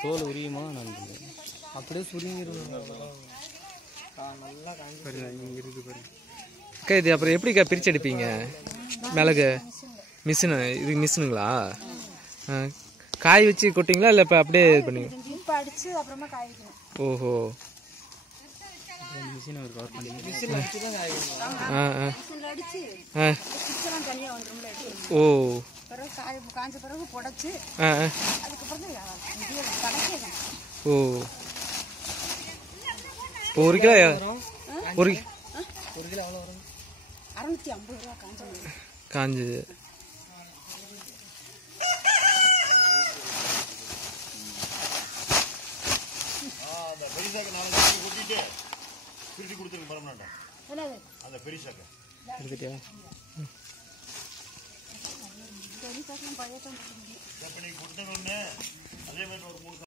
தோல் உரியுமா நல்லது அப்படியே சுருங்கிடும் நல்லா இருக்கு பாருங்க அக்கா. இது அப்புறம் எப்படிக்கா பிரித்து எடுப்பீங்க மிளகு? மிஷினு? இது மிஷினுங்களா? காய் வச்சு கொட்டிங்களா இல்லை இப்போ அப்படியே இது பண்ணீங்க? இப்போ அடிச்சு அப்புறமா காய வைக்கணும். ஓஹோ. மிஷினை ஒரு கவர் பண்ணி மிஷின் வச்சு தான் காய வைக்கணும். அடிச்சு குச்செல்லாம் தனியாக வந்துடும்ல. ஓ. பிறகு காஞ்ச பிறகு புடைச்சு அதுக்கப்புறம் தான் கடைக்கே. ஓ. இப்போ ஒரு கிலோ ஒரு கிலோ எவ்வளோ வரும்? 650 ரூபா காஞ்சது. எடுத்துட்டியா?